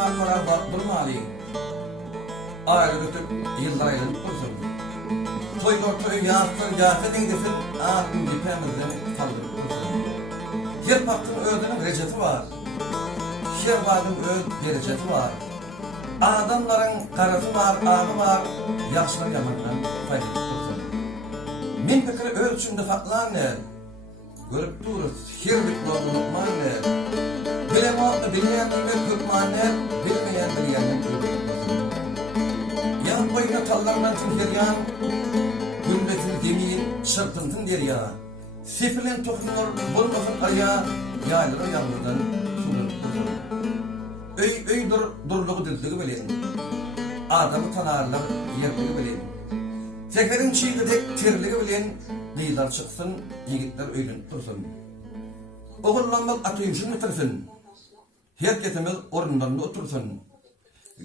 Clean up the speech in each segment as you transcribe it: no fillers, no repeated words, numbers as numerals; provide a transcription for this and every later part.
arkalar durmaly. Aýly götüp ýyllar aýlanıp dursun. Toýlar toý ýaşlar ýaşadyň desin, aýlym gepemizden kaldyryp dursun. Her paktyn özüniň rejesi bar. Her badyň öz derecesi bar. Adamlaryň garasy bar, agy bar, ýaşlar ýamandan faýdaly dursun. Men pikiri öz üçinde faklandy. Görüp durus, her bir bolmaly. Bilemokda bilmeýänler köpmanly, bilmeýänler ýerden boyuna tallardan tünkeryan, gülmetin demeyin, şırtıntın derya. Sefilen tokunlar bulmasın arya, yaylıra yağmurdan sunur. Öy durluğu dildigi bilen, adamı tanarlar yerligi bilen. Tekerin çiğidek terligi bilen, lider çıksın, yigitler öylünüp dursun. Oğullanmak atıyımşın bitirsin, herketimiz orunlarında otursun.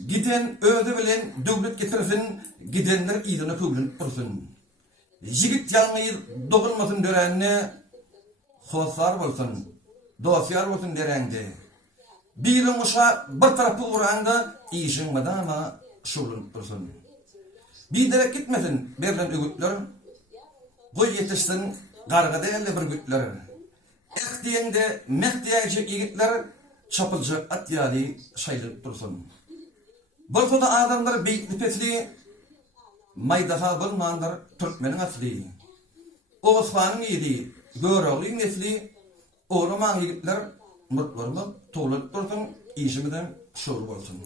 Giden öde bilen dövlet getirsin, gidenler iyidine köylünüp dursun. Jigit ýalňy dogunmasyn dörenine hosar bolsun, dosyar bolsun derendi. Birin uşa bir tarapy uranda işin madama şuwlunyp dursun. Bir derek gitmesin berilen ögütler, goý yetişsin gargada elle bir gütler. Ehdiýende mehdiýäçi ýigitler çapyljy at ýaly şaýlyp dursun. Bolsa adamlar beýikli pesli, maydaha bolmanlar Türkmeniň asly. Oğuzhanyň ýedi, Göregliň nesli, Orman ýigitler mutlarmy towlap dursun, işimizden şol bolsun.